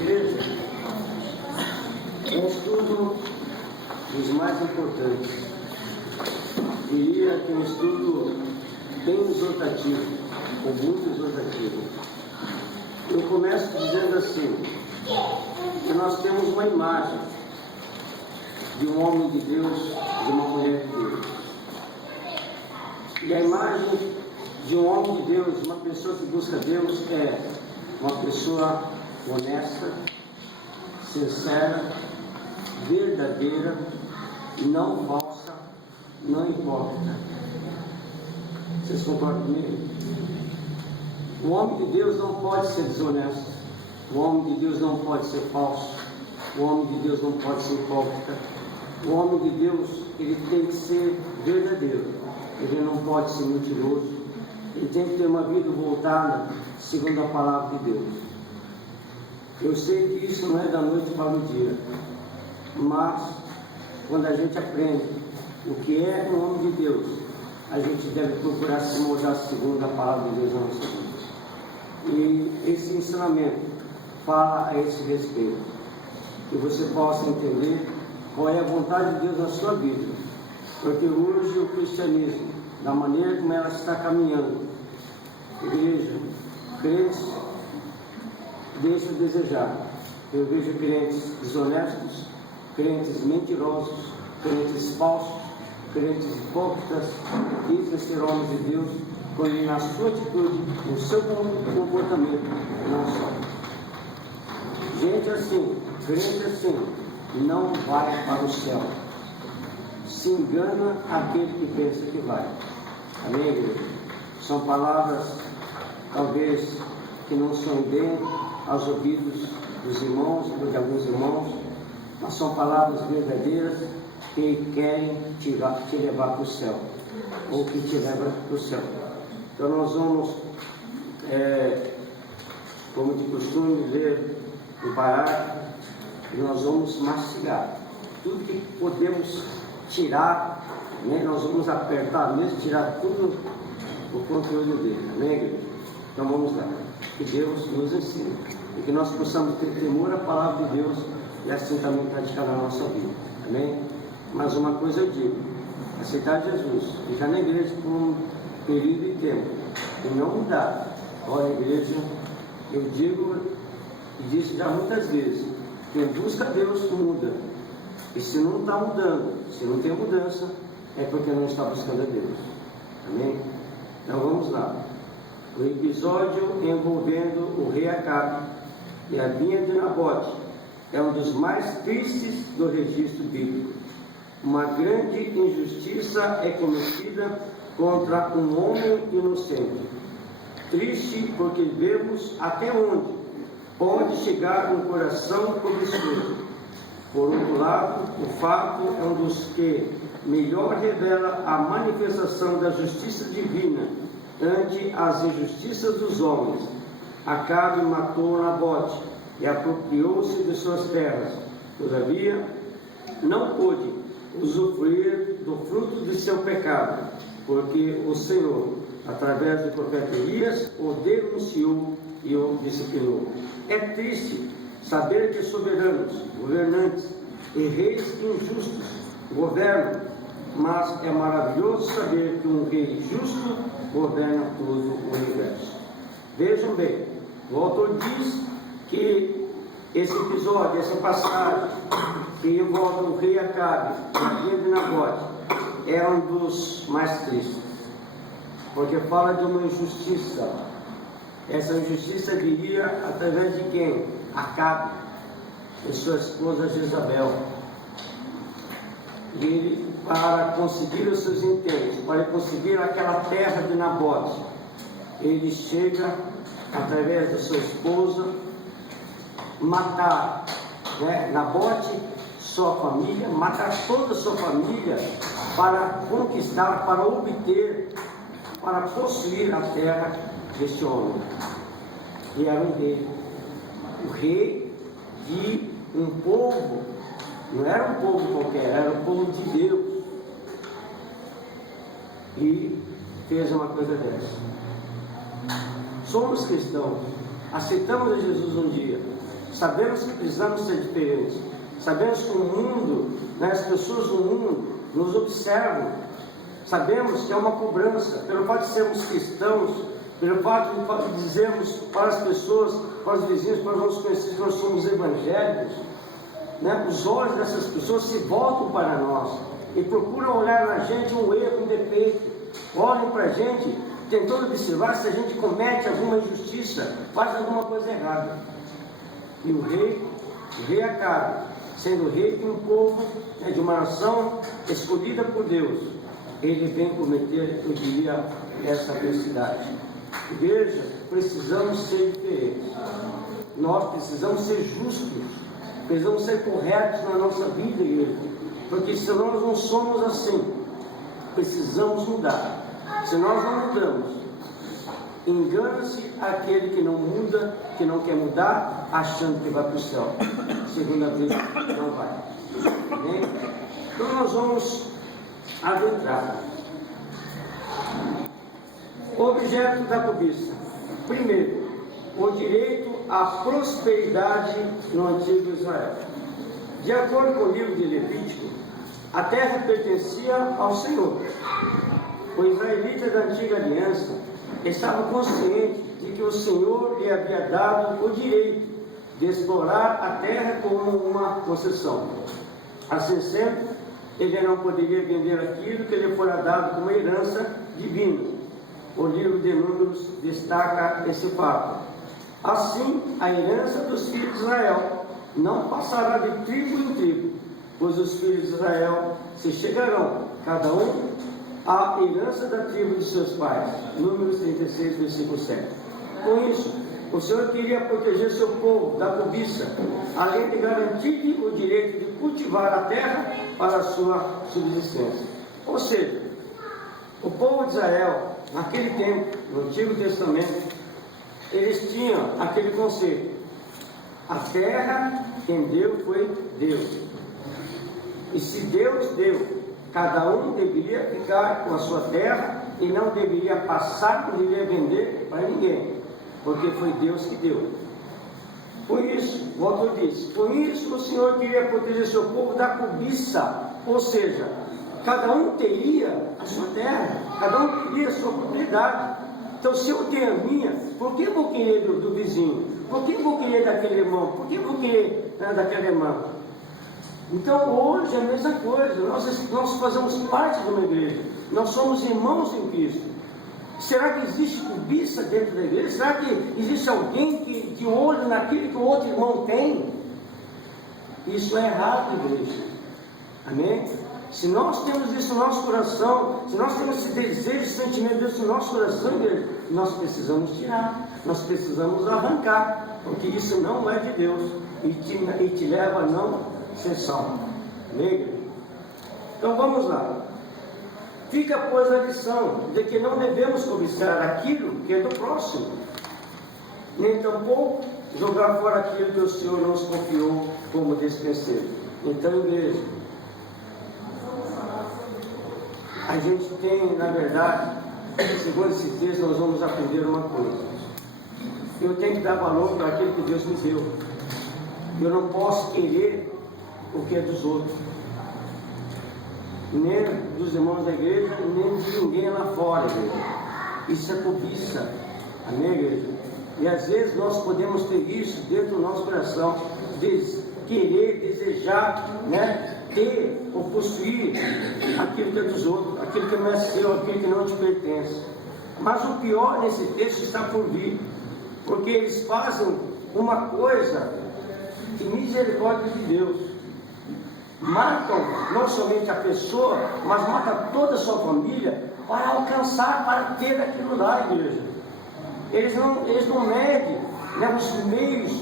Igreja, é um estudo dos mais importantes. Diria que é um estudo bem exortativo, ou muito exortativo. Eu começo dizendo assim, que nós temos uma imagem de um homem de Deus, de uma mulher de Deus. E a imagem de um homem de Deus, uma pessoa que busca Deus, é uma pessoa honesta, sincera, verdadeira, não falsa, não hipócrita. Vocês concordam comigo? O homem de Deus não pode ser desonesto, o homem de Deus não pode ser falso, o homem de Deus não pode ser hipócrita. O homem de Deus, ele tem que ser verdadeiro, ele não pode ser mentiroso, ele tem que ter uma vida voltada segundo a palavra de Deus. Eu sei que isso não é da noite para o dia, mas quando a gente aprende o que é um homem de Deus, a gente deve procurar se moldar segundo a palavra de Deus na nossa vida. E esse ensinamento fala a esse respeito, que você possa entender qual é a vontade de Deus na sua vida, porque hoje o cristianismo, da maneira como ela está caminhando, igreja, crentes, deixa a desejar. Eu vejo crentes desonestos, crentes mentirosos, crentes falsos, crentes hipócritas, que dizem ser homens de Deus, quando na sua atitude, no seu comportamento, não só. Gente assim, crente assim, não vai para o céu. Se engana aquele que pensa que vai. Amém, igreja? São palavras, talvez, que não são bem aos ouvidos dos irmãos, de alguns irmãos, mas são palavras verdadeiras que querem te levar para o céu, ou que te levam para o céu. Então nós vamos, como de costume, ler no parágrafo, e nós vamos mastigar tudo que podemos tirar, né? Nós vamos apertar mesmo, tirar tudo o conteúdo dele, amém, igreja? Então vamos lá, que Deus nos ensine e que nós possamos ter temor à palavra de Deus e assim também praticar na nossa vida, amém? Mas uma coisa eu digo, aceitar Jesus, ficar na igreja por um período de tempo e não mudar. Olha, igreja, eu digo e disse já muitas vezes, quem busca Deus muda, e se não está mudando, se não tem mudança, é porque não está buscando a Deus, amém? Então vamos lá. O episódio envolvendo o rei Acabe e a vinha de Nabote é um dos mais tristes do registro bíblico. Uma grande injustiça é cometida contra um homem inocente. Triste porque vemos até onde pode chegar um coração cobiçoso. Por outro lado, o fato é um dos que melhor revela a manifestação da justiça divina ante as injustiças dos homens. Acabe matou Nabote e apropriou-se de suas terras. Todavia, não pôde usufruir do fruto de seu pecado, porque o Senhor, através do profeta Elias, o denunciou e o disciplinou. É triste saber que soberanos, governantes e reis injustos governam, mas é maravilhoso saber que um rei justo governa todo o universo. Vejam bem, o autor diz que esse episódio, essa passagem que envolve o rei Acabe e a vinha de Nabote é um dos mais tristes, porque fala de uma injustiça. Essa injustiça viria através de quem? Acabe e sua esposa Jezabel. E ele, para conseguir os seus intentos, para conseguir aquela terra de Nabote, ele chega, através da sua esposa, matar, né, Nabote, sua família, matar toda a sua família, para conquistar, para obter, para possuir a terra deste homem. E era um rei, o rei de um povo, não era um povo qualquer, era um povo de Deus. E fez uma coisa dessa. Somos cristãos, aceitamos a Jesus um dia, Sabemos que precisamos ser diferentes. Sabemos que o mundo, né, as pessoas do mundo nos observam. Sabemos que é uma cobrança, pelo fato de sermos cristãos, pelo fato de dizermos para as pessoas, para os vizinhos, para os nossos conhecidos que nós somos evangélicos, né, os olhos dessas pessoas se voltam para nós e procuram olhar na gente um erro, um defeito. Olhem para a gente, tentando observar se a gente comete alguma injustiça, faz alguma coisa errada. E o rei Acabe, sendo rei de um povo, né, de uma nação escolhida por Deus, ele vem cometer, eu diria, essa adversidade. Igreja, precisamos ser diferentes. Nós precisamos ser justos, precisamos ser corretos na nossa vida, igreja, porque se nós não somos assim, precisamos mudar. Se nós não mudamos, engana-se aquele que não muda, que não quer mudar, achando que vai para o céu. Segunda vez, não vai. Amém? Então nós vamos adentrar. Objeto da cobiça. Primeiro, o direito à prosperidade no antigo Israel. De acordo com o livro de Levítico, a terra pertencia ao Senhor. O israelita da antiga aliança estava consciente de que o Senhor lhe havia dado o direito de explorar a terra como uma concessão. Assim sendo, ele não poderia vender aquilo que lhe fora dado como herança divina. O livro de Números destaca esse fato. Assim, a herança dos filhos de Israel não passará de tribo em tribo, pois os filhos de Israel se chegarão, cada um, à herança da tribo de seus pais. Números 36, versículo 7. Com isso, o Senhor queria proteger seu povo da cobiça, além de garantir o direito de cultivar a terra para a sua subsistência. Ou seja, o povo de Israel, naquele tempo, no Antigo Testamento, eles tinham aquele conceito: a terra quem deu foi Deus. E se Deus deu, cada um deveria ficar com a sua terra e não deveria passar, não deveria vender para ninguém, porque foi Deus que deu. Por isso, o autor diz, por isso o Senhor queria proteger seu povo da cobiça, ou seja, cada um teria a sua terra, cada um teria a sua propriedade. Então, se eu tenho a minha, por que eu vou querer do vizinho? Por que eu vou querer daquele irmão? Por que eu vou querer daquela irmã? Então, hoje é a mesma coisa. Nós fazemos parte de uma igreja. Nós somos irmãos em Cristo. Será que existe cobiça dentro da igreja? Será que existe alguém que olha naquilo que o outro irmão tem? Isso é errado, igreja. Amém? Se nós temos isso no nosso coração, se nós temos esse desejo, esse sentimento disso no nosso coração, igreja, nós precisamos tirar, nós precisamos arrancar, porque isso não é de Deus e te leva a não ser salvo. Amém, igreja? Então vamos lá. Fica, pois, a lição de que não devemos cobiçar aquilo que é do próximo, nem tampouco jogar fora aquilo que o Senhor nos confiou como despenseiro. Então, igreja, a gente tem, na verdade, segundo esses dias, nós vamos aprender uma coisa. Eu tenho que dar valor para aquilo que Deus me deu. Eu não posso querer o que é dos outros, nem dos irmãos da igreja, nem de ninguém lá fora, igreja. Isso é cobiça. Amém, igreja? E às vezes nós podemos ter isso dentro do nosso coração, querer, desejar, né? Ter ou possuir aquilo que é dos outros, aquilo que não é seu, aquilo que não te pertence. Mas o pior nesse texto está por vir, porque eles fazem uma coisa que, misericórdia de Deus, matam não somente a pessoa, mas matam toda a sua família para alcançar, para ter aquilo lá, igreja. Eles não medem, né, os meios,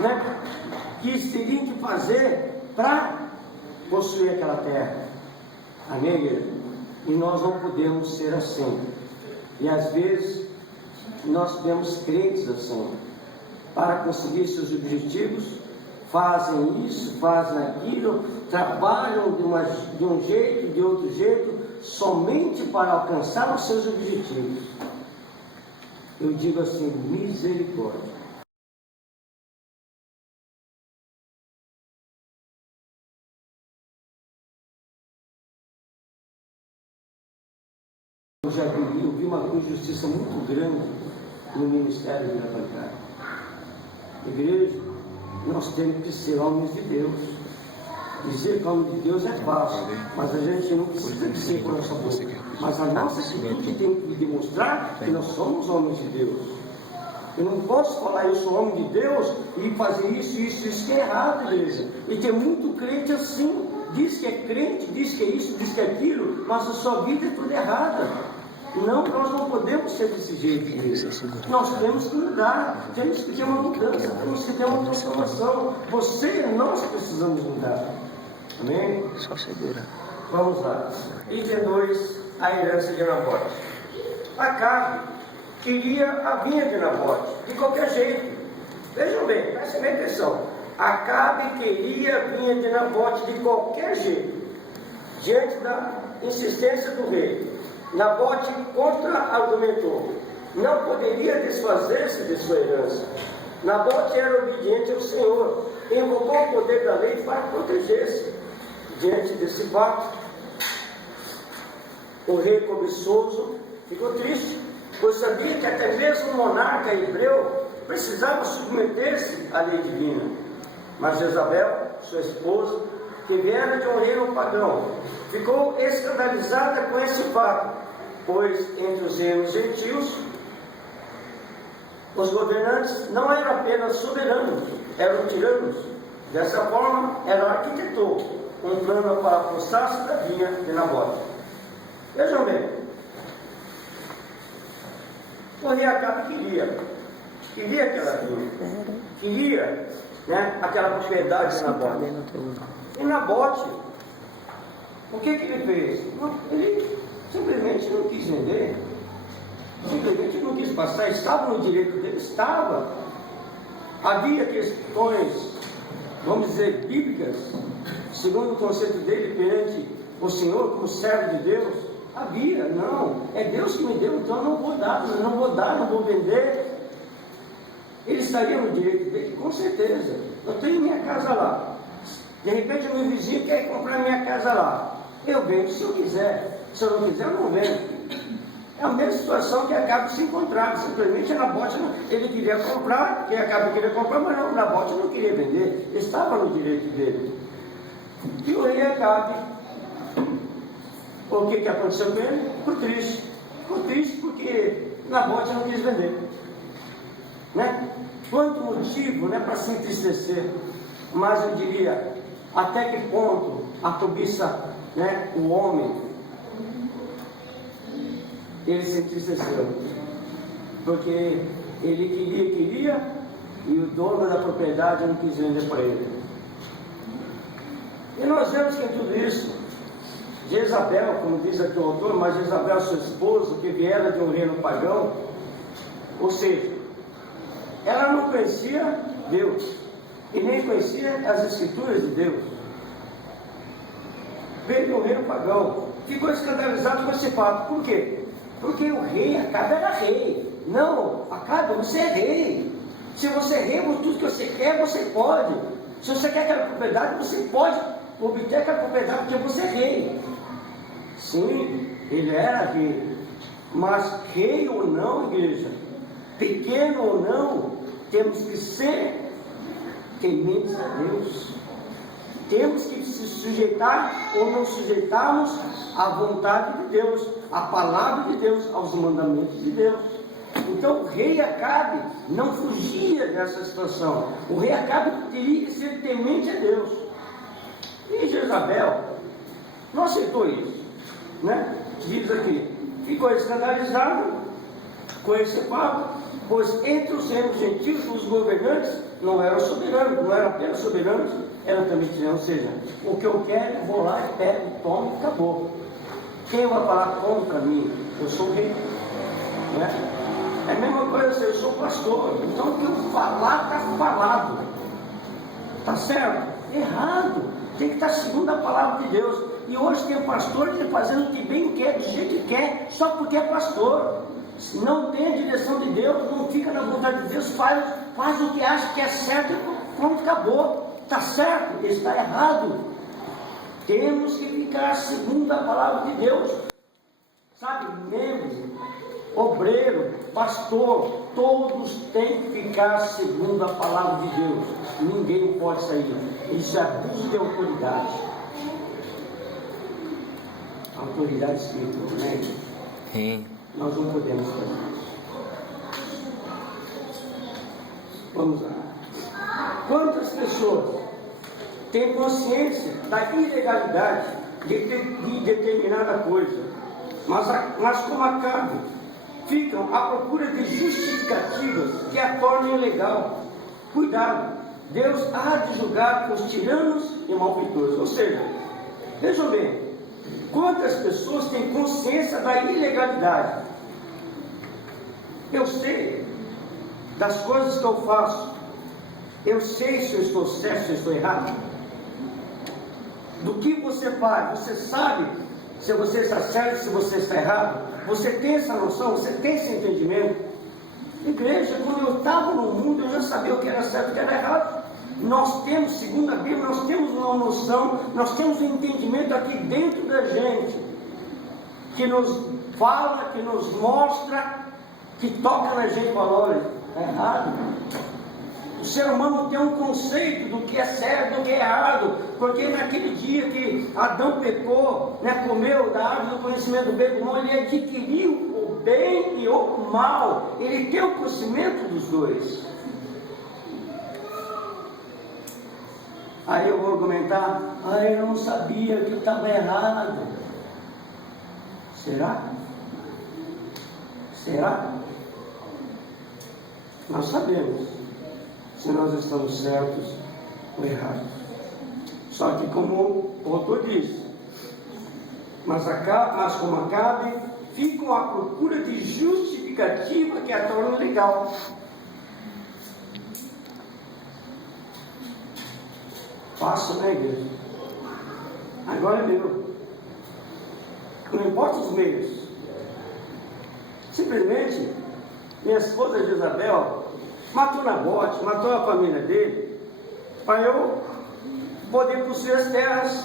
né, que eles teriam que fazer para possuir aquela terra. Amém, igreja? E nós não podemos ser assim. E às vezes nós temos crentes assim, para conseguir seus objetivos, fazem isso, fazem aquilo, trabalham de um jeito, de outro jeito, somente para alcançar os seus objetivos. Eu digo assim, misericórdia. Eu já vi uma injustiça muito grande no ministério da bancada. Igreja, nós temos que ser homens de Deus. Dizer que homem de Deus é fácil, mas a gente não precisa dizer com a nossa boca. Mas a nossa atitude tem que demonstrar que nós somos homens de Deus. Eu não posso falar eu sou homem de Deus e fazer isso que é errado, igreja. E tem muito crente assim, diz que é crente, diz que é isso, diz que é aquilo, mas a sua vida é tudo errada. Não, nós não podemos ser desse jeito, igreja. Nós temos que mudar, temos que ter uma mudança, temos que ter uma transformação. Você e nós precisamos mudar. Amém? Só segura. Vamos lá. Item 2, a herança de Nabote. Acabe queria a vinha de Nabote, de qualquer jeito. Vejam bem, prestem bem atenção. Acabe queria a vinha de Nabote de qualquer jeito, diante da insistência do rei. Nabote contra-argumentou, não poderia desfazer-se de sua herança. Nabote era obediente ao Senhor, invocou o poder da lei para proteger-se. Diante desse fato, o rei cobiçoso ficou triste, pois sabia que até mesmo o monarca hebreu precisava submeter-se à lei divina. Mas Jezabel, sua esposa, que viera de um reino pagão, ficou escandalizada com esse fato, pois entre os reinos gentios, os governantes não eram apenas soberanos, eram tiranos. Dessa forma, ela arquitetou um plano para apossar-se da vinha de Nabote. Vejam bem, o rei Acabe queria aquela vinha, queria, né, aquela propriedade de Nabote. E Nabote, o que ele fez? Ele simplesmente não quis vender, simplesmente não quis passar, estava no direito dele, estava. Havia questões, vamos dizer, bíblicas, segundo o conceito dele perante o Senhor como servo de Deus. Havia, não, é Deus que me deu, então eu não vou dar, não vou vender. Ele estaria no direito dele, com certeza. Eu tenho minha casa lá, de repente o meu vizinho quer comprar minha casa lá, eu vendo se eu quiser, se eu não quiser eu não vendo. É a mesma situação que Acabe se encontrava, simplesmente Nabote, ele queria comprar, que Acabe queria comprar, mas não, Nabote não queria vender, estava no direito dele. E o rei Acabe, o que aconteceu com ele? Ficou triste porque Nabote não quis vender, né? Quanto motivo, né, para se entristecer, mas eu diria, até que ponto a cobiça, né, o homem, ele se entristeceu, porque ele queria, e o dono da propriedade não quis vender para ele. E nós vemos que em tudo isso, Jezabel, como diz aqui o autor, mas Jezabel, sua esposa, que viera de um reino pagão, ou seja, ela não conhecia Deus, e nem conhecia as escrituras de Deus. Veio de um reino pagão, ficou escandalizado com esse fato. Por quê? Porque o rei Acabe era rei. Não, Acabe, você é rei. Se você é rei, tudo que você quer, você pode. Se você quer aquela propriedade, você pode obter aquela propriedade, porque você é rei. Sim, ele era rei. Mas rei ou não, igreja, pequeno ou não, temos que ser tementes a Deus. Temos que se sujeitar ou não sujeitarmos à vontade de Deus, à palavra de Deus, aos mandamentos de Deus. Então o rei Acabe não fugia dessa situação. O rei Acabe teria que ser temente a Deus. E Jezabel não aceitou isso, né? Diz aqui, ficou escandalizado com esse fato, pois entre os reinos gentios, os governantes não eram soberanos, não eram apenas soberanos, eram também tiranos. Ou seja, o que eu quero, eu vou lá e pego, tomo e acabou. Quem vai falar contra mim? Eu sou rei, né? É a mesma coisa, eu sou pastor, então o que eu falar está falado, está certo? Errado, tem que estar segundo a palavra de Deus. E hoje tem pastor que está fazendo o que bem quer, do jeito que quer, só porque é pastor. Não tem a direção de Deus, não fica na vontade de Deus, faz o que acha que é certo, pronto, acabou. Está certo, está errado. Temos que ficar segundo a palavra de Deus. sabe, membro, obreiro, pastor, todos têm que ficar segundo a palavra de Deus. Ninguém pode sair. Isso é abuso de autoridade. Autoridade espiritual, né? Sim. Nós não podemos fazer isso. Vamos lá. Quantas pessoas têm consciência da ilegalidade de determinada coisa, mas como Acabe, ficam à procura de justificativas que a tornem ilegal? Cuidado, Deus há de julgar os tiranos e malfeitores. Ou seja, vejam bem, quantas pessoas têm consciência da ilegalidade? Eu sei das coisas que eu faço, eu sei se eu estou certo, se eu estou errado. Do que você faz, você sabe se você está certo, se você está errado. Você tem essa noção, você tem esse entendimento. Igreja, quando eu estava no mundo, eu já sabia o que era certo e o que era errado. Nós temos, segundo a Bíblia, nós temos uma noção, nós temos um entendimento aqui dentro da gente, que nos fala, que nos mostra, que toca na gente e fala, olha, é errado. O ser humano tem um conceito do que é certo e do que é errado, porque naquele dia que Adão pecou, comeu da árvore do conhecimento do bem e do mal, ele adquiriu o bem e o mal, ele tem o conhecimento dos dois. Aí eu vou argumentar, eu não sabia que eu estava errado. Será? Será? Nós sabemos se nós estamos certos ou errados. Só que como o autor diz, mas como Acabe, ficam à procura de justificativa que a torna legal. Faço, né, igreja? Agora é meu. Não importa os meios. Simplesmente, minha esposa Jezabel matou Nabote, matou a família dele, para eu poder possuir as terras,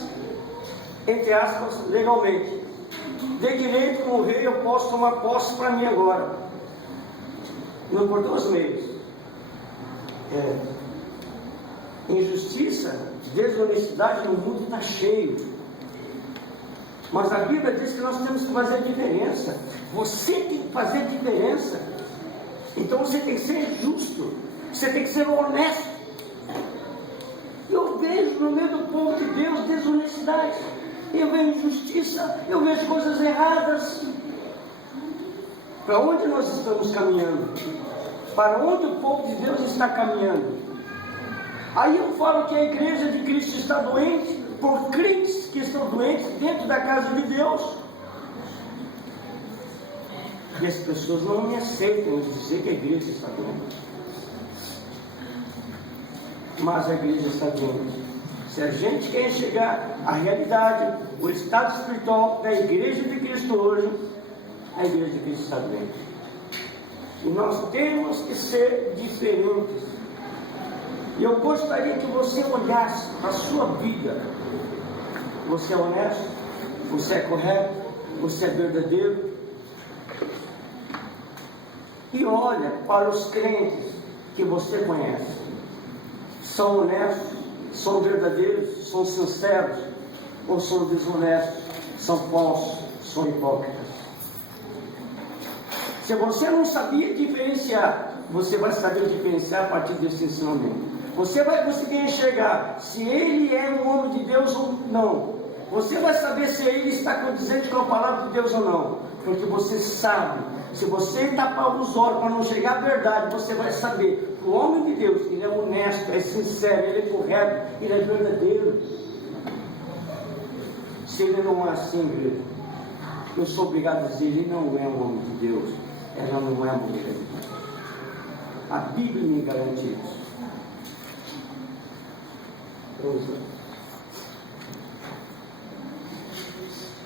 entre aspas, legalmente. De direito, como rei, eu posso tomar posse para mim agora. Não importa os meios. Injustiça, desonestidade no mundo está cheio. Mas a Bíblia diz que nós temos que fazer diferença. Você tem que fazer diferença. Então você tem que ser justo. Você tem que ser honesto. Eu vejo no meio do povo de Deus desonestidade. Eu vejo injustiça. Eu vejo coisas erradas. Para onde nós estamos caminhando? Para onde o povo de Deus está caminhando? Aí eu falo que a igreja de Cristo está doente por crentes que estão doentes dentro da casa de Deus. E as pessoas não me aceitam dizer que a igreja está doente. Mas a igreja está doente. Se a gente quer enxergar a realidade, o estado espiritual da igreja de Cristo hoje, a igreja de Cristo está doente. E nós temos que ser diferentes. E eu gostaria que você olhasse a sua vida. Você é honesto? Você é correto? Você é verdadeiro? E olha para os crentes que você conhece. São honestos? São verdadeiros? São sinceros? Ou são desonestos? São falsos? São hipócritas? Se você não sabia diferenciar, você vai saber diferenciar a partir desse ensinamento. Você vai conseguir enxergar se ele é um homem de Deus ou não. Você vai saber se ele está condizente com a palavra de Deus ou não. Porque você sabe. Se você tapar os olhos para não chegar à verdade, você vai saber que o homem de Deus, ele é honesto, é sincero, ele é correto, ele é verdadeiro. Se ele não é assim, igreja, eu sou obrigado a dizer, ele não é um homem de Deus. Ela não é uma mulher de Deus. A Bíblia me garante isso.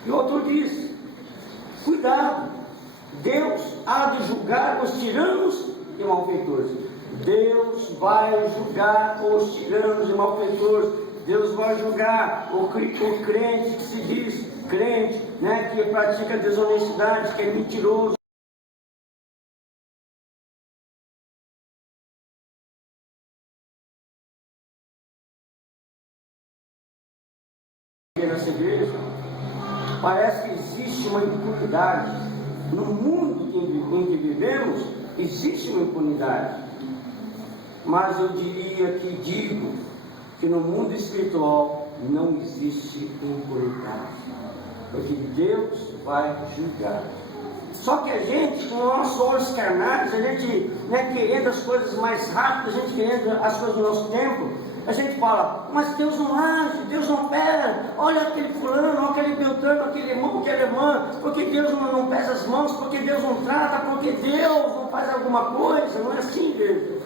E o autor diz, cuidado, Deus há de julgar os tiranos e malfeitores. Deus vai julgar os tiranos e malfeitores. Deus vai julgar o crente que se diz crente, né, que pratica desonestidade, que é mentiroso. Nessa igreja, parece que existe uma impunidade. No mundo em que vivemos, existe uma impunidade. Mas eu digo que no mundo espiritual não existe impunidade, porque Deus vai julgar. Só que a gente, com nossos olhos carnais, a gente, né, querendo as coisas mais rápidas, a gente querendo as coisas do nosso tempo, a gente fala, mas Deus não age, Deus não opera, olha aquele fulano, aquele Beltrano, aquele irmão, aquela irmã, porque Deus não pesa as mãos, porque Deus não trata, porque Deus não faz alguma coisa, não é assim, Deus.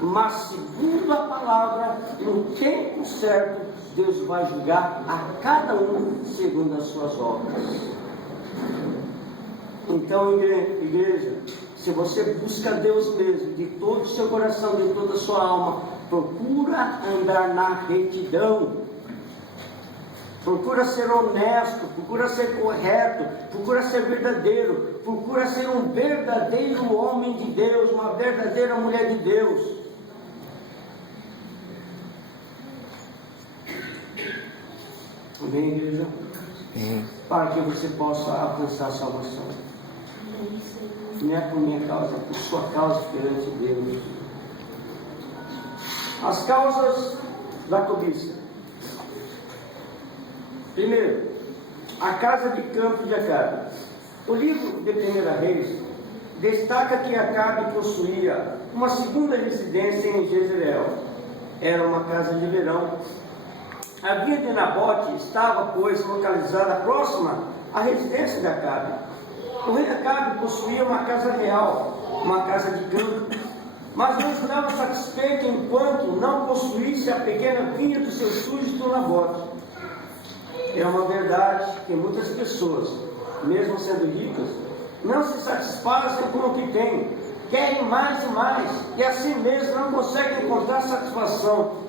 Mas segundo a palavra, no tempo certo, Deus vai julgar a cada um segundo as suas obras. Então, igreja, se você busca Deus mesmo, de todo o seu coração, de toda a sua alma, procura andar na retidão, procura ser honesto, procura ser correto, procura ser verdadeiro, procura ser um verdadeiro homem de Deus, uma verdadeira mulher de Deus. Amém, igreja? Para que você possa alcançar a salvação. Não é por minha causa, é por sua causa perante Deus. As causas da cobiça. Primeiro, a casa de campo de Acabe. O livro de 1 Reis destaca que Acabe possuía uma segunda residência em Jezreel. Era uma casa de verão. A via de Nabote estava, pois, localizada próxima à residência de Acabe. O rei Acabe possuía uma casa real, uma casa de campo, mas não estava satisfeito enquanto não possuísse a pequena vinha do seu súdito Nabote. É uma verdade que muitas pessoas, mesmo sendo ricas, não se satisfazem com o que têm, querem mais e mais, e assim mesmo não conseguem encontrar satisfação.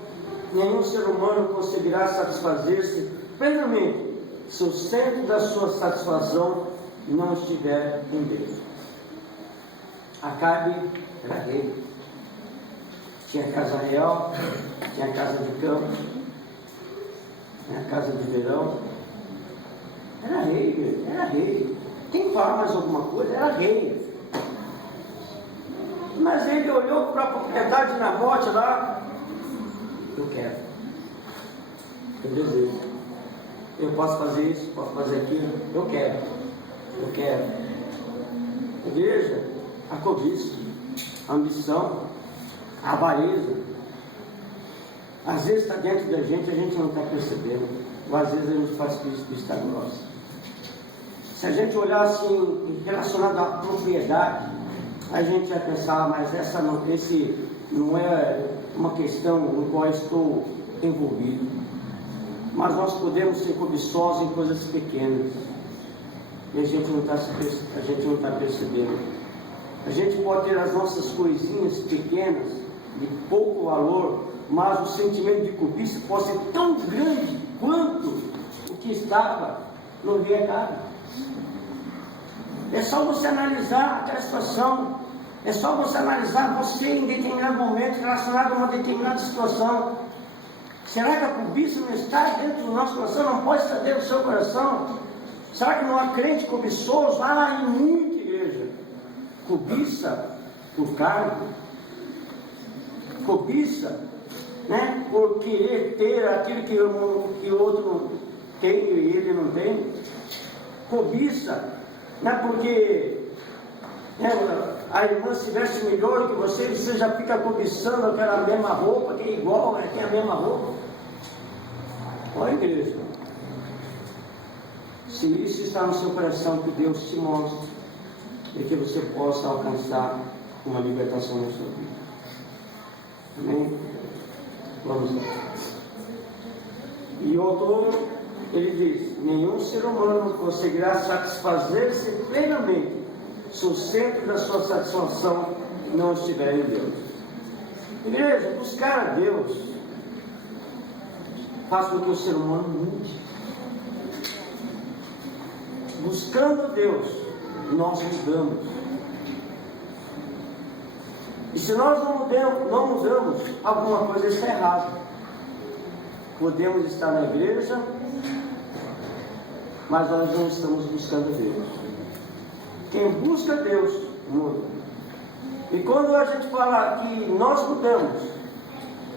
Nenhum ser humano conseguirá satisfazer-se plenamente se o centro da sua satisfação não estiver em Deus. Acabe era rei, tinha casa real, tinha casa de campo, tinha casa de verão, era rei, era rei. Tem que falar mais alguma coisa? Era rei. Mas ele olhou para a propriedade de Nabote lá. Eu quero, eu desejo, eu posso fazer isso, posso fazer aquilo, eu quero. Igreja, a cobiça, a ambição, a avareza, às vezes está dentro da gente, a gente não está percebendo, ou às vezes a gente faz vista grossa. Se a gente olhar assim, relacionado à propriedade, a gente vai pensar, mas esse não é uma questão em qual estou envolvido. Mas nós podemos ser cobiçosos em coisas pequenas e a gente não está percebendo. A gente pode ter as nossas coisinhas pequenas de pouco valor, mas o sentimento de cobiça pode ser tão grande quanto o que estava no rei Acabe. É só você analisar aquela situação. É só você analisar você em determinado momento relacionado a uma determinada situação. Será que a cobiça não está dentro do nosso coração? Não pode estar dentro do seu coração? Será que não há crente cobiçoso? Em muita igreja. Cobiça por cargo. Cobiça, né, por querer ter aquilo que o outro tem e ele não tem. Cobiça, né, porque a irmã se veste melhor que você já fica cobiçando aquela mesma roupa, que é igual, né, tem a mesma roupa. Olha, igreja, se isso está no seu coração, que Deus te mostre, e que você possa alcançar uma libertação na sua vida. Amém? Vamos lá. E o autor, ele diz: nenhum ser humano conseguirá satisfazer-se plenamente se o centro da sua satisfação não estiver em Deus. Igreja, buscar a Deus faz com que o ser humano mude. buscando Deus, nós mudamos. E se nós não mudamos, alguma coisa está errada. Podemos estar na igreja, mas nós não estamos buscando Deus. Quem busca Deus, muda. E quando a gente fala que nós mudamos,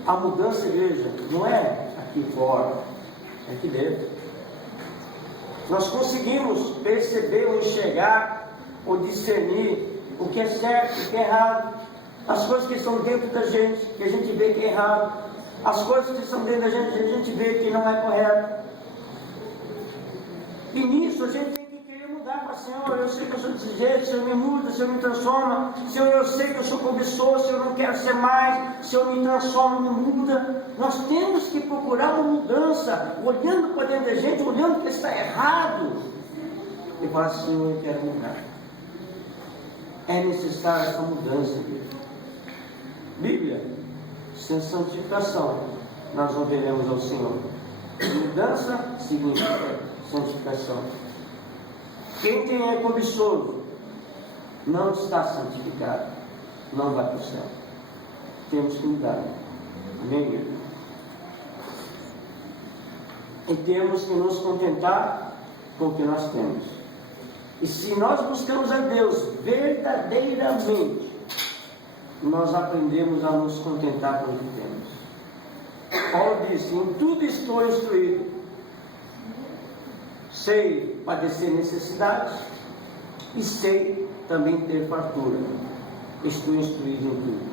a mudança, igreja, não é aqui fora, é aqui dentro. Nós conseguimos perceber ou enxergar ou discernir o que é certo e o que é errado, as coisas que estão dentro da gente, que a gente vê que é errado, as coisas que estão dentro da gente, que a gente vê que não é correto. E nisso a gente tem que querer mudar para o Senhor. Eu sei que eu sou desse jeito, Senhor me muda, Senhor me transforma. Senhor, eu sei que eu sou cobiçoso, Senhor, eu não quero ser mais, Senhor me transforma, me muda. Nós temos que procurar uma mudança, olhando para dentro da gente, olhando que está errado, e falar, Senhor, eu quero mudar. É necessária essa mudança, Bíblia, sem santificação, nós não veremos ao Senhor. Mudança significa santificação. Quem é cobiçoso não está santificado, não vai para o céu. Temos que mudar. Amém? E temos que nos contentar com o que nós temos. E se nós buscamos a Deus verdadeiramente, nós aprendemos a nos contentar com o que temos. Paulo disse: em tudo estou instruído, sei padecer necessidades e sei também ter fartura. Estou instruído em tudo.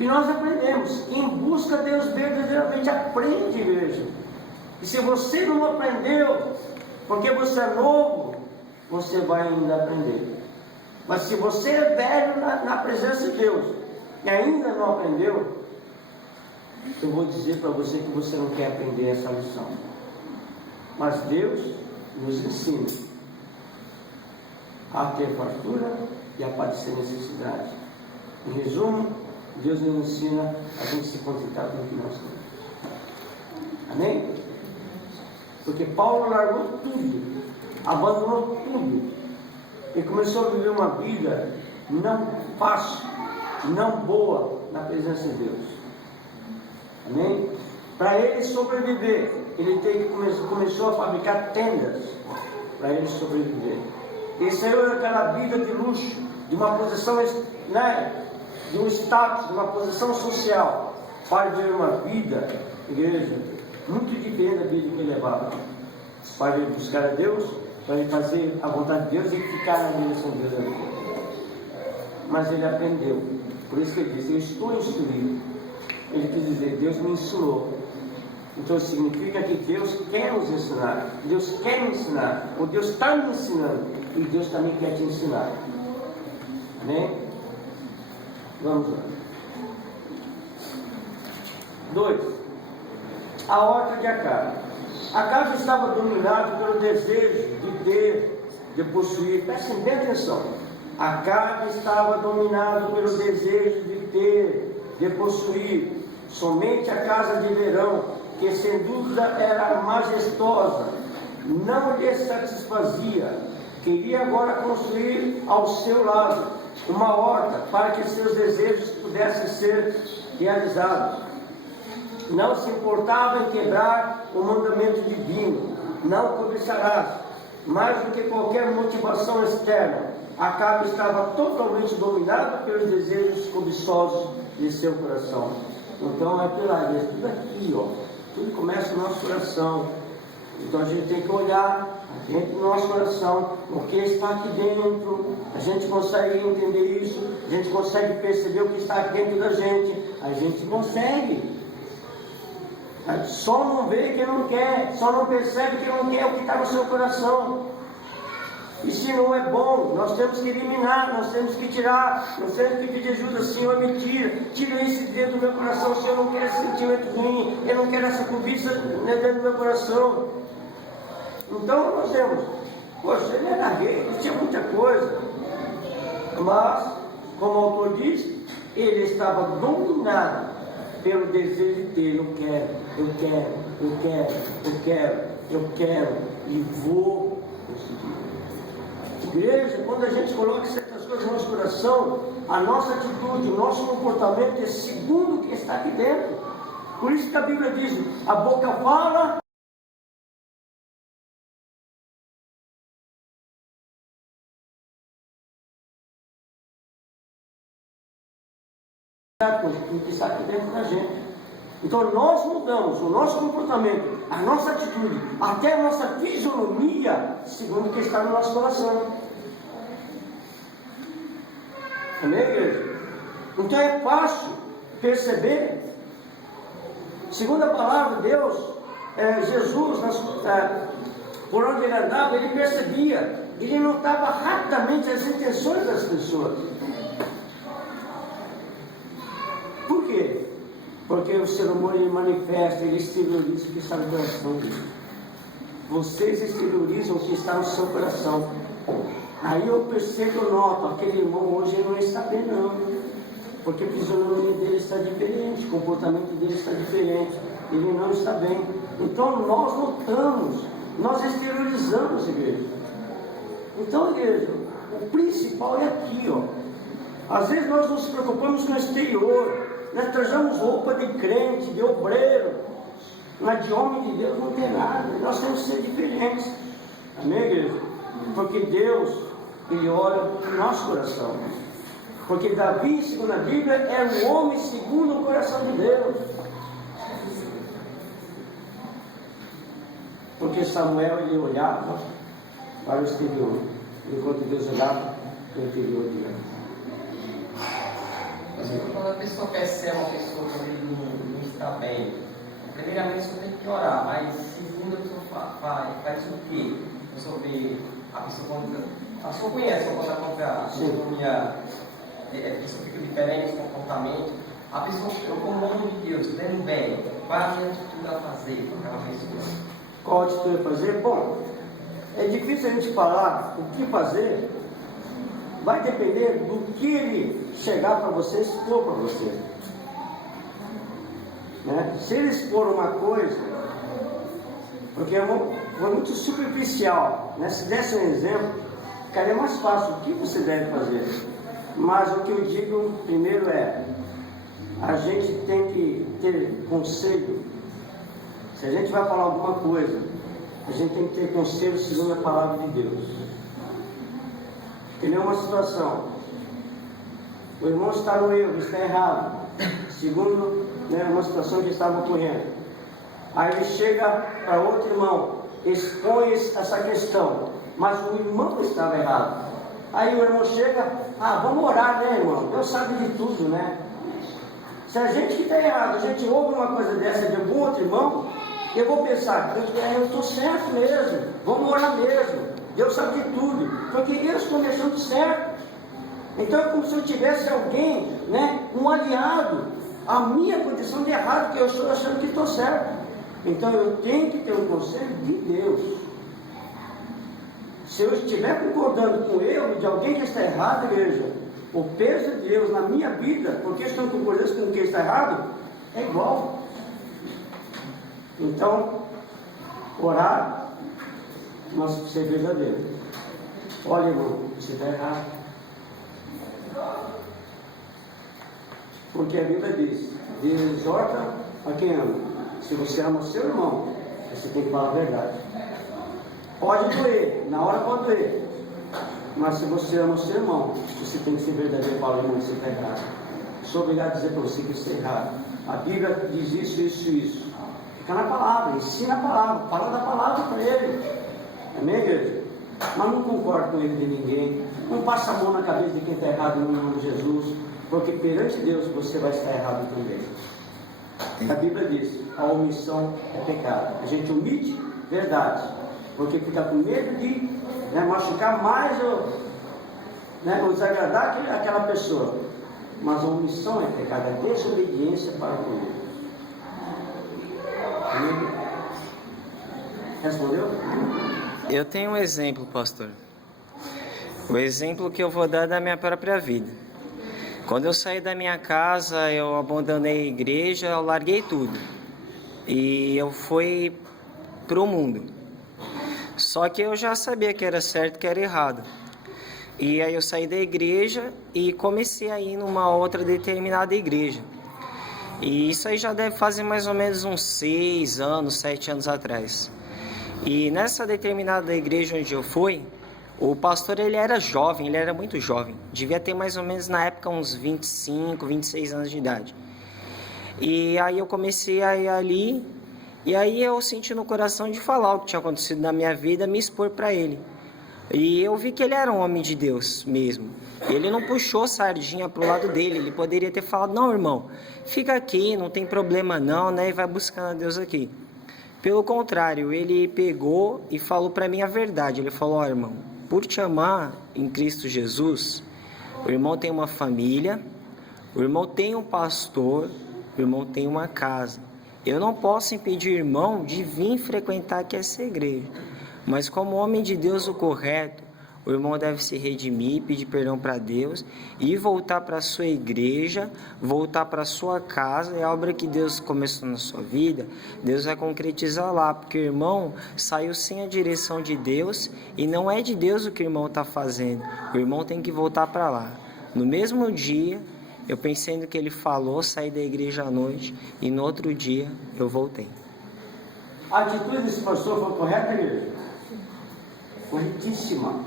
E nós aprendemos. Quem busca Deus verdadeiramente aprende, igreja. E se você não aprendeu, porque você é novo, você vai ainda aprender. Mas se você é velho na presença de Deus e ainda não aprendeu, eu vou dizer para você que você não quer aprender essa lição. Mas Deus nos ensina a ter fartura e a padecer necessidade. Em resumo, Deus nos ensina a gente se contentar com o que nós temos. Amém? Porque Paulo largou tudo, abandonou tudo, e começou a viver uma vida não fácil, não boa na presença de Deus. Amém? Para ele sobreviver, ele começou a fabricar tendas para ele sobreviver. Ele saiu daquela vida de luxo, de uma posição, de um status, de uma posição social, para viver uma vida, igreja, muito diferente da vida que ele levava. Para ele buscar a Deus, para ele fazer a vontade de Deus e ficar na direção de Deus. Mas ele aprendeu. Por isso que ele disse: eu estou instruído. Ele quis dizer: Deus me ensinou. Então significa que Deus quer nos ensinar. Deus quer me ensinar. Ou Deus está me ensinando. E Deus também quer te ensinar. Amém? Vamos lá. 2. A horta de Acabe. Acabe estava dominado pelo desejo de ter, de possuir. Prestem bem atenção. Acabe estava dominado pelo desejo de ter, de possuir somente a casa de verão, que sem dúvida era majestosa, não lhe satisfazia. Queria agora construir ao seu lado uma horta para que seus desejos pudessem ser realizados. Não se importava em quebrar o mandamento divino: não cobiçarás. Mais do que qualquer motivação externa, Acabe estava totalmente dominado pelos desejos cobiçosos de seu coração. Então é tudo aqui, ó. Tudo começa no nosso coração. Então a gente tem que olhar dentro do nosso coração o que está aqui dentro. A gente consegue entender isso, a gente consegue perceber o que está aqui dentro da gente. A gente consegue. Só não vê quem não quer, só não percebe quem não quer o que está no seu coração. E se não é bom, nós temos que eliminar, nós temos que tirar, nós temos que pedir ajuda. Senhor, me tira isso de dentro do meu coração. Senhor, eu não quero esse sentimento ruim, eu não quero essa cobiça dentro do meu coração. Então nós temos, poxa, ele era rei, ele tinha muita coisa, mas, como o autor diz, ele estava dominado pelo desejo de ter. Eu quero. e vou conseguir. Igreja, quando a gente coloca certas coisas no nosso coração, a nossa atitude, o nosso comportamento é segundo o que está aqui dentro. Por isso que a Bíblia diz, a boca fala, o que está aqui dentro da gente. Então nós mudamos o nosso comportamento, a nossa atitude, até a nossa fisionomia, segundo o que está no nosso coração. Amém, igreja? Então é fácil perceber, segundo a palavra de Deus, Jesus, por onde ele andava, ele percebia, ele notava rapidamente as intenções das pessoas. Por quê? Porque o ser humano ele manifesta, ele exterioriza o que está no coração dele. Vocês exteriorizam o que está no seu coração. Aí eu percebo, eu noto, aquele irmão hoje ele não está bem não. Porque a fisionomia dele está diferente, o comportamento dele está diferente. Ele não está bem. Então nós notamos, nós exteriorizamos, igreja. Então, igreja, o principal é aqui, ó. Às vezes nós nos preocupamos com o exterior. Nós trajamos roupa de crente, de obreiro, mas de homem de Deus não tem nada. Nós temos que ser diferentes. Amém, igreja? Porque Deus, ele olha para o nosso coração. Porque Davi, segundo a Bíblia, é um homem segundo o coração de Deus. Porque Samuel, ele olhava para o exterior, enquanto Deus olhava para o interior dele. Quando a pessoa percebe uma pessoa que não está bem, primeiramente você tem que orar, mas segundo a pessoa faz o quê? A pessoa conhece a fisionomia, a pessoa fica diferente, o comportamento. A pessoa, como homem de Deus, dando bem, qual a minha atitude a fazer com aquela pessoa? Qual atitude a fazer? Bom, é difícil a gente falar o que fazer. Vai depender do que ele chegar para você, expor para você. Né? Se ele expor uma coisa, porque é muito superficial, né? Se desse um exemplo, ficaria mais fácil o que você deve fazer. Mas o que eu digo primeiro é, a gente tem que ter conselho. Se a gente vai falar alguma coisa, a gente tem que ter conselho segundo a palavra de Deus. Que nem uma situação, o irmão está no erro, está errado, segundo uma situação que estava ocorrendo. Aí ele chega para outro irmão, expõe essa questão, mas o irmão estava errado. Aí o irmão chega, vamos orar, né, irmão? Deus sabe de tudo, né? Se a gente que está errado, a gente ouve uma coisa dessa de algum outro irmão, eu vou pensar, eu estou certo mesmo, vamos orar mesmo. Deus sabe de tudo, porque eu estou me achando certo. Então é como se eu tivesse alguém, um aliado à minha condição de errado, que eu estou achando que estou certo. Então eu tenho que ter um conselho de Deus. Se eu estiver concordando com o erro de alguém que está errado, igreja, o peso de Deus na minha vida, porque estou concordando com quem está errado, é igual. Então, orar, nós ser verdadeiro. Olha, irmão, você está errado. Porque a Bíblia diz, Deus exorta a quem ama. Se você ama o seu irmão, você tem que falar a verdade. Pode doer, na hora pode doer. Mas se você ama o seu irmão, você tem que ser verdadeiro para o irmão, você está errado. Sou obrigado a dizer para você que você está errado. A Bíblia diz isso, isso, isso. Fica na palavra, ensina a palavra, fala da palavra para ele. Amém, igreja? Mas não concordo com ele de ninguém. Não passa a mão na cabeça de quem está errado no nome de Jesus, porque perante Deus você vai estar errado também. A Bíblia diz, a omissão é pecado. A gente omite verdade, porque fica com medo de machucar mais ou desagradar aquela pessoa. Mas a omissão é pecado, é desobediência para com ele. Amém? Respondeu? Eu tenho um exemplo, pastor. O exemplo que eu vou dar é da minha própria vida. Quando eu saí da minha casa, eu abandonei a igreja, eu larguei tudo. E eu fui para o mundo. Só que eu já sabia que era certo e que era errado. E aí eu saí da igreja e comecei a ir numa outra determinada igreja. E isso aí já deve fazer mais ou menos uns 6 anos, 7 anos atrás. E nessa determinada igreja onde eu fui, o pastor ele era jovem, ele era muito jovem. Devia ter mais ou menos na época uns 25, 26 anos de idade. E aí eu comecei a ir ali, e aí eu senti no coração de falar o que tinha acontecido na minha vida, me expor para ele. E eu vi que ele era um homem de Deus mesmo. Ele não puxou sardinha pro lado dele. Ele poderia ter falado, não, irmão, fica aqui, não tem problema não, né? E vai buscando a Deus aqui. Pelo contrário, ele pegou e falou para mim a verdade. Ele falou, ó, irmão, por te amar em Cristo Jesus, o irmão tem uma família, o irmão tem um pastor, o irmão tem uma casa. Eu não posso impedir o irmão de vir frequentar aqui essa igreja. Mas como homem de Deus, o correto, o irmão deve se redimir, pedir perdão para Deus e voltar para a sua igreja, voltar para a sua casa. E a obra que Deus começou na sua vida, Deus vai concretizar lá, porque o irmão saiu sem a direção de Deus e não é de Deus o que o irmão está fazendo. O irmão tem que voltar para lá. No mesmo dia, eu pensei no que ele falou, saí da igreja à noite e no outro dia eu voltei. A atitude desse pastor foi correta, igreja? Corretíssima.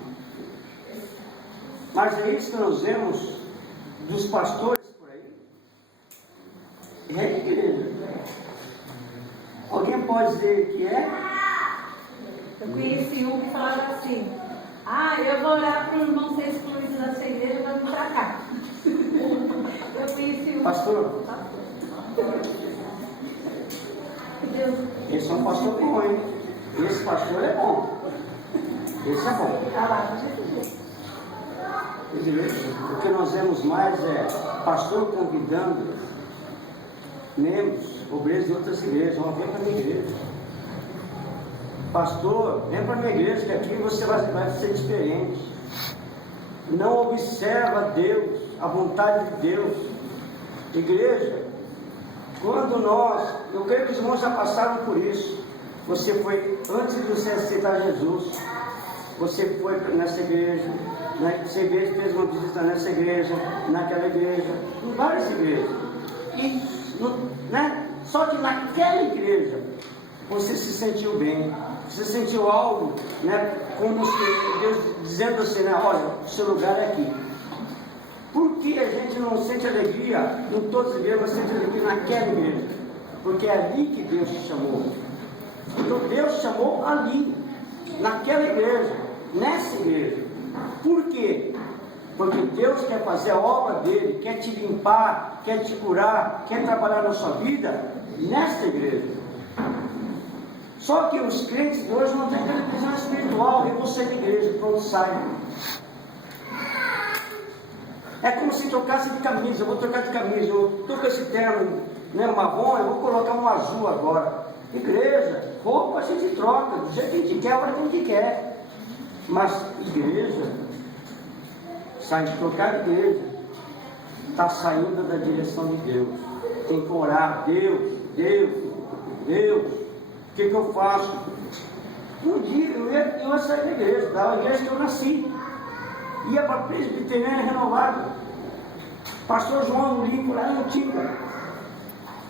Mas é isso que nós vemos dos pastores por aí. É, igreja. Alguém pode dizer que é? Eu conheci um que falava assim, eu vou orar para o irmão ser excluído da sua igreja, mas não para cá. Eu conheci um Pastor? Esse é um pastor bom, hein? Esse pastor é bom. Esse é bom. O que nós vemos mais é pastor convidando membros, obreiros de outras igrejas, vem para a minha igreja. Pastor, vem para a minha igreja, que aqui você vai ser diferente. Não observa Deus, a vontade de Deus. Igreja, quando eu creio que os irmãos já passaram por isso. Você foi, antes de você aceitar Jesus, você foi nessa igreja, essa igreja fez uma visita nessa igreja, naquela igreja, em várias igrejas. Só que naquela igreja você se sentiu bem, você sentiu algo, como se Deus dizendo assim, olha, o seu lugar é aqui. Por que a gente não sente alegria em todas as igrejas, mas sente alegria naquela igreja? Porque é ali que Deus te chamou. Então Deus chamou ali, naquela igreja, nessa igreja. Por quê? Porque Deus quer fazer a obra dele, quer te limpar, quer te curar, quer trabalhar na sua vida nesta igreja. Só que os crentes de hoje não têm aquela visão espiritual, eu vou sair da igreja, pronto, sai. É como se trocasse de camisa, eu vou trocar de camisa, eu estou com esse terno marrom, eu vou colocar um azul agora. Igreja, roupa a gente troca, do jeito que a gente quer, a hora que a gente quer. Mas igreja, sai de trocar de igreja, está saindo da direção de Deus. Tem que orar, Deus, o que eu faço? Um dia eu ia sair da igreja, da igreja que eu nasci. Ia para a Presbiteriana Renovada. Pastor João Limpo lá em Antiga.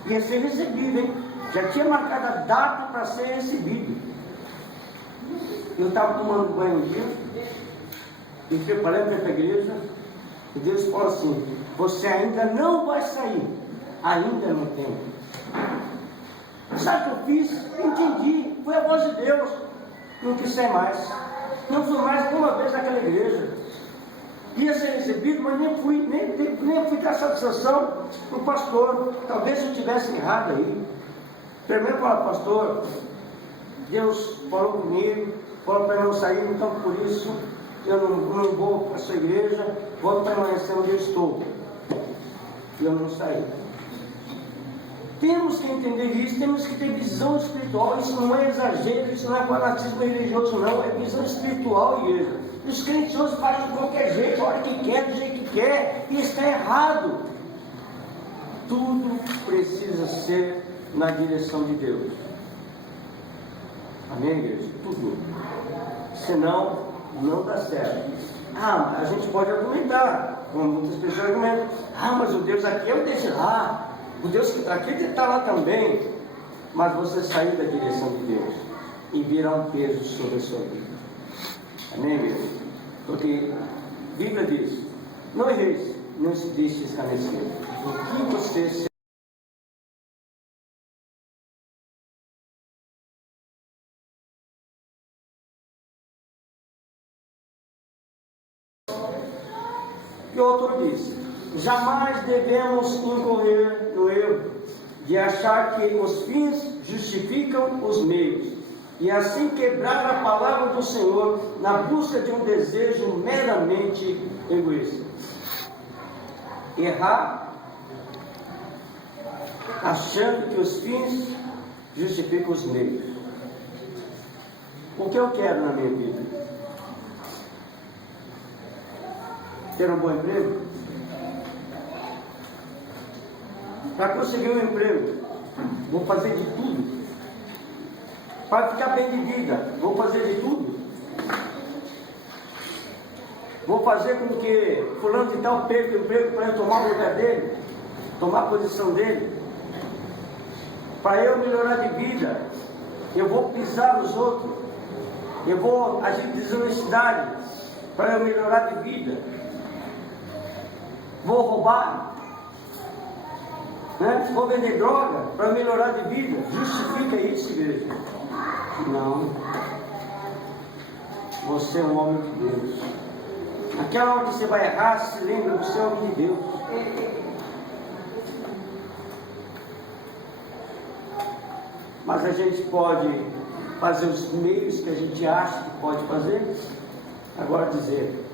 Ia ser recebido, hein? Já tinha marcado a data para ser recebido. Eu estava tomando banho um dia, me preparando para ir para a igreja, e Deus falou assim, você ainda não vai sair, ainda não tem. Sabe o que eu fiz? Entendi, foi a voz de Deus, não quis ser mais. Não fui mais uma vez naquela igreja. Ia ser recebido, mas nem fui dar satisfação para o pastor. Talvez eu estivesse errado aí. Primeiro falou, pastor, Deus falou comigo, falou para eu não sair, então por isso eu não vou para a sua igreja, vou permanecer onde eu estou. E eu não saí. Temos que entender isso, temos que ter visão espiritual. Isso não é exagero, isso não é fanatismo religioso, não, é visão espiritual, igreja. Os crentes hoje fazem de qualquer jeito, a hora que quer, do jeito que quer, e está errado. Tudo precisa ser na direção de Deus. Amém, igreja? Tudo. Senão, não dá certo. A gente pode argumentar, como muitas pessoas argumentam. Mas o Deus aqui é o Deus de lá. O Deus que está aqui, ele está lá também. Mas você sair da direção de Deus e virar um peso sobre a sua vida. Amém, igreja? Porque a Bíblia diz: não erreis, não se deixe escarnecer. O que você se E outro diz: jamais devemos incorrer no erro de achar que os fins justificam os meios, e assim quebrar a palavra do Senhor na busca de um desejo meramente egoísta. Errar achando que os fins justificam os meios. O que eu quero na minha vida? Ter um bom emprego? Para conseguir um emprego, vou fazer de tudo. Para ficar bem de vida, vou fazer de tudo. Vou fazer com que fulano de tal perca o emprego para eu tomar o lugar dele, tomar a posição dele. Para eu melhorar de vida, eu vou pisar nos outros. Eu vou agir desonestidade para eu melhorar de vida. Vou roubar, né? Vou vender droga para melhorar de vida. Justifica isso, igreja? Não. Você é um homem de Deus. Naquela hora que você vai errar, se lembra, você é um homem de Deus. Mas a gente pode fazer os meios que a gente acha que pode fazer. Agora dizer: